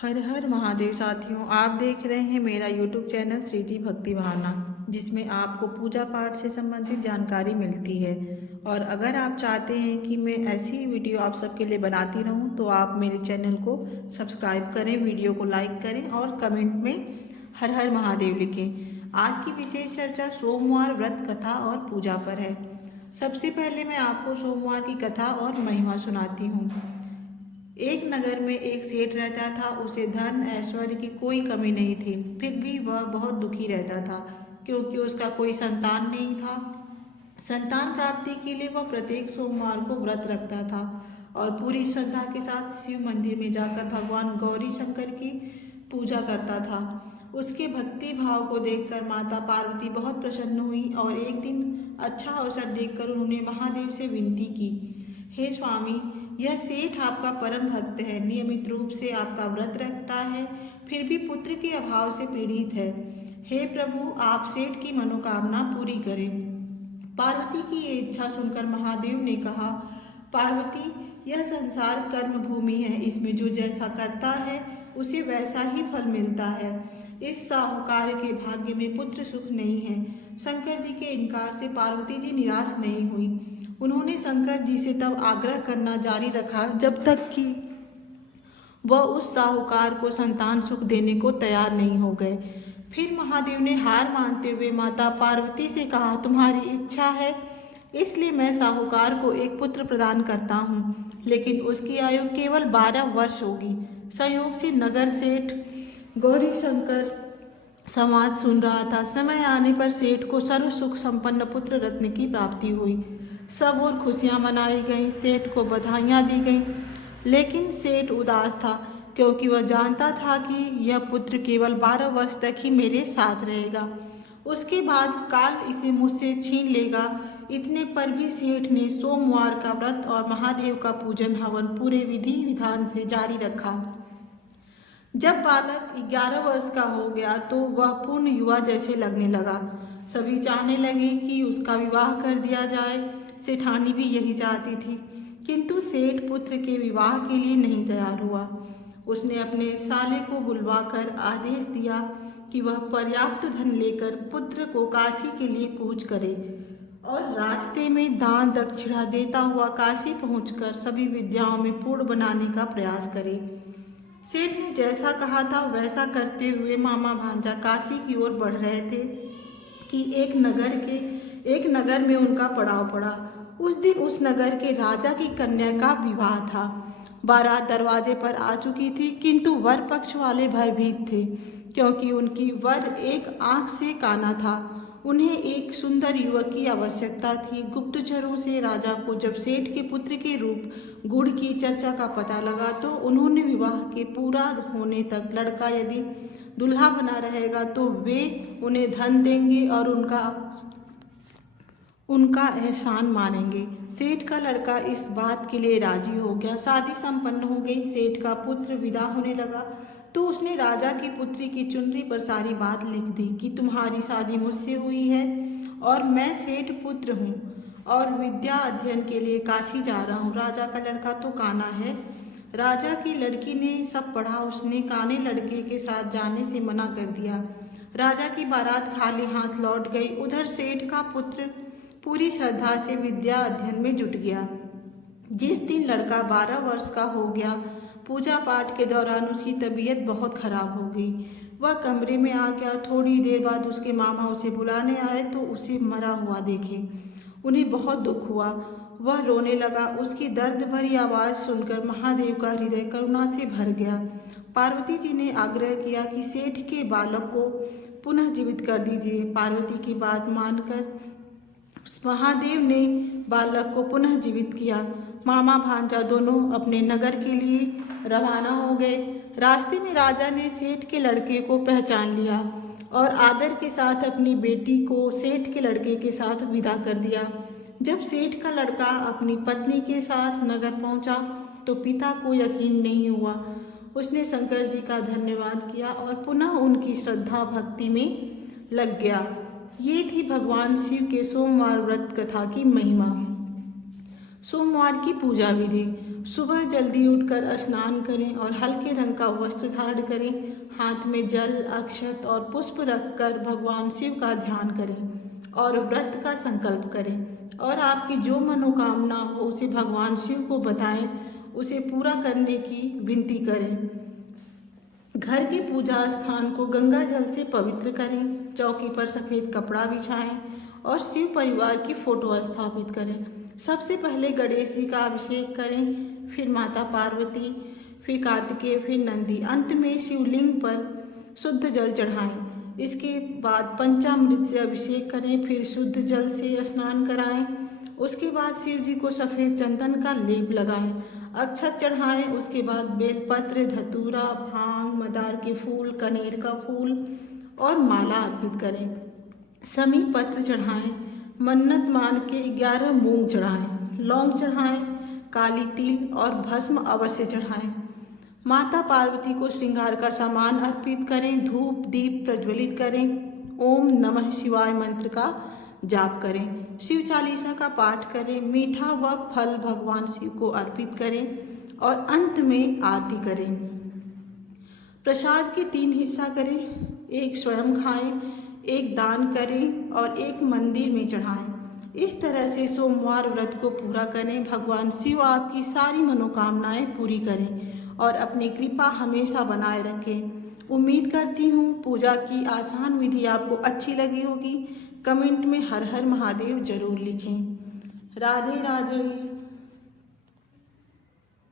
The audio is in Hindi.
हर हर महादेव साथियों, आप देख रहे हैं मेरा यूट्यूब चैनल श्रीजी भक्ति भावना, जिसमें आपको पूजा पाठ से संबंधित जानकारी मिलती है। और अगर आप चाहते हैं कि मैं ऐसी ही वीडियो आप सबके लिए बनाती रहूं, तो आप मेरे चैनल को सब्सक्राइब करें, वीडियो को लाइक करें और कमेंट में हर हर महादेव लिखें। आज की विशेष चर्चा सोमवार व्रत कथा और पूजा पर है। सबसे पहले मैं आपको सोमवार की कथा और महिमा सुनाती हूँ। एक नगर में एक सेठ रहता था। उसे धन ऐश्वर्य की कोई कमी नहीं थी, फिर भी वह बहुत दुखी रहता था क्योंकि उसका कोई संतान नहीं था। संतान प्राप्ति के लिए वह प्रत्येक सोमवार को व्रत रखता था और पूरी श्रद्धा के साथ शिव मंदिर में जाकर भगवान गौरी शंकर की पूजा करता था। उसके भक्ति भाव को देखकर माता पार्वती बहुत प्रसन्न हुई और एक दिन अच्छा अवसर देखकर उन्होंने महादेव से विनती की, हे स्वामी, यह सेठ आपका परम भक्त है, नियमित रूप से आपका व्रत रखता है, फिर भी पुत्र के अभाव से पीड़ित है। हे प्रभु, आप सेठ की मनोकामना पूरी करें। पार्वती की ये इच्छा सुनकर महादेव ने कहा, पार्वती, यह संसार कर्म भूमि है, इसमें जो जैसा करता है उसे वैसा ही फल मिलता है। इस साहूकार के भाग्य में पुत्र सुख नहीं है। शंकर जी के इनकार से पार्वती जी निराश नहीं हुई। उन्होंने शंकर जी से तब आग्रह करना जारी रखा जब तक कि वह उस साहूकार को संतान सुख देने को तैयार नहीं हो गए। फिर महादेव ने हार मानते हुए माता पार्वती से कहा, तुम्हारी इच्छा है इसलिए मैं साहूकार को एक पुत्र प्रदान करता हूँ, लेकिन उसकी आयु केवल 12 वर्ष होगी। संयोग से नगर सेठ गौरी शंकर संवाद सुन रहा था। समय आने पर सेठ को सर्व सुख संपन्न पुत्र रत्न की प्राप्ति हुई। सब और खुशियां मनाई गईं, सेठ को बधाइयां दी गईं, लेकिन सेठ उदास था क्योंकि वह जानता था कि यह पुत्र केवल 12 वर्ष तक ही मेरे साथ रहेगा, उसके बाद काल इसे मुझसे छीन लेगा। इतने पर भी सेठ ने सोमवार का व्रत और महादेव का पूजन हवन पूरे विधि विधान से जारी रखा। जब बालक 11 वर्ष का हो गया तो वह पूर्ण युवा जैसे लगने लगा। सभी चाहने लगे कि उसका विवाह कर दिया जाए। सेठानी भी यही चाहती थी, किंतु सेठ पुत्र के विवाह के लिए नहीं तैयार हुआ। उसने अपने साले को बुलवाकर आदेश दिया कि वह पर्याप्त धन लेकर पुत्र को काशी के लिए कूच करे और रास्ते में दान दक्षिणा देता हुआ काशी पहुंचकर सभी विद्याओं में पूर्ण बनाने का प्रयास करे। सेठ ने जैसा कहा था वैसा करते हुए मामा भांजा काशी की ओर बढ़ रहे थे कि एक नगर में उनका पड़ाव पड़ा। उस दिन उस नगर के राजा की कन्या का विवाह था। बारात दरवाजे पर आ चुकी थी, किंतु वर पक्ष वाले भयभीत थे क्योंकि उनकी वर एक आंख से काना था। उन्हें एक सुंदर युवक की आवश्यकता थी। गुप्तचरों से राजा को जब सेठ के पुत्र के रूप गुण की चर्चा का पता लगा तो उन्होंने विवाह के पूरा होने तक लड़का यदि दुल्हा बना रहेगा तो वे उन्हें धन देंगे और उनका एहसान मानेंगे। सेठ का लड़का इस बात के लिए राजी हो गया। शादी संपन्न हो गई। सेठ का पुत्र विदा होने लगा तो उसने राजा की पुत्री की चुनरी पर सारी बात लिख दी कि तुम्हारी शादी मुझसे हुई है और मैं सेठ पुत्र हूँ और विद्या अध्ययन के लिए काशी जा रहा हूँ। राजा का लड़का तो काना है। राजा की लड़की ने सब पढ़ा, उसने काने लड़के के साथ जाने से मना कर दिया। राजा की बारात खाली हाथ लौट गई। उधर सेठ का पुत्र पूरी श्रद्धा से विद्या अध्ययन में जुट गया। जिस दिन लड़का 12 वर्ष का हो गया, पूजा पाठ के दौरान उसकी तबीयत बहुत खराब हो गई। वह कमरे में आ गया। थोड़ी देर बाद उसके मामा उसे बुलाने आए तो उसे मरा हुआ देखे। उन्हें बहुत दुख हुआ। वह रोने लगा। उसकी दर्द भरी आवाज़ सुनकर महादेव का हृदय करुणा से भर गया। पार्वती जी ने आग्रह किया कि सेठ के बालक को पुनः जीवित कर दीजिए। पार्वती की बात मानकर महादेव ने बालक को पुनः जीवित किया। मामा भांजा दोनों अपने नगर के लिए रवाना हो गए। रास्ते में राजा ने सेठ के लड़के को पहचान लिया और आदर के साथ अपनी बेटी को सेठ के लड़के के साथ विदा कर दिया। जब सेठ का लड़का अपनी पत्नी के साथ नगर पहुंचा तो पिता को यकीन नहीं हुआ। उसने शंकर जी का धन्यवाद किया और पुनः उनकी श्रद्धा भक्ति में लग गया। ये थी भगवान शिव के सोमवार व्रत कथा की महिमा। सोमवार की पूजा विधि। सुबह जल्दी उठकर स्नान करें और हल्के रंग का वस्त्र धारण करें। हाथ में जल, अक्षत और पुष्प रखकर भगवान शिव का ध्यान करें और व्रत का संकल्प करें और आपकी जो मनोकामना हो उसे भगवान शिव को बताएं, उसे पूरा करने की विनती करें। घर के पूजा स्थान को गंगा जल से पवित्र करें, चौकी पर सफ़ेद कपड़ा बिछाएं और शिव परिवार की फोटो स्थापित करें। सबसे पहले गणेश जी का अभिषेक करें, फिर माता पार्वती, फिर कार्तिकेय, फिर नंदी, अंत में शिवलिंग पर शुद्ध जल चढ़ाएं। इसके बाद पंचामृत से अभिषेक करें, फिर शुद्ध जल से स्नान कराएं। उसके बाद शिव जी को सफ़ेद चंदन का लेप लगाएं, अक्षत चढ़ाएं। उसके बाद बेलपत्र, धतूरा, भांग, मंदार के फूल, कनेर का फूल और माला अर्पित करें। समी पत्र चढ़ाएं, मन्नत मान के 11 मूंग चढ़ाएं, लौंग चढ़ाएं, काली तिल और भस्म अवश्य चढ़ाएं। माता पार्वती को श्रृंगार का सामान अर्पित करें, धूप दीप प्रज्वलित करें, ओम नमः शिवाय मंत्र का जाप करें, शिव चालीसा का पाठ करें, मीठा व फल भगवान शिव को अर्पित करें और अंत में आरती करें। प्रसाद के 3 हिस्सा करें, एक स्वयं खाएं, एक दान करें और एक मंदिर में चढ़ाएं। इस तरह से सोमवार व्रत को पूरा करें। भगवान शिव आपकी सारी मनोकामनाएं पूरी करें और अपनी कृपा हमेशा बनाए रखें। उम्मीद करती हूँ पूजा की आसान विधि आपको अच्छी लगी होगी। कमेंट में हर हर महादेव जरूर लिखें। राधे राधे।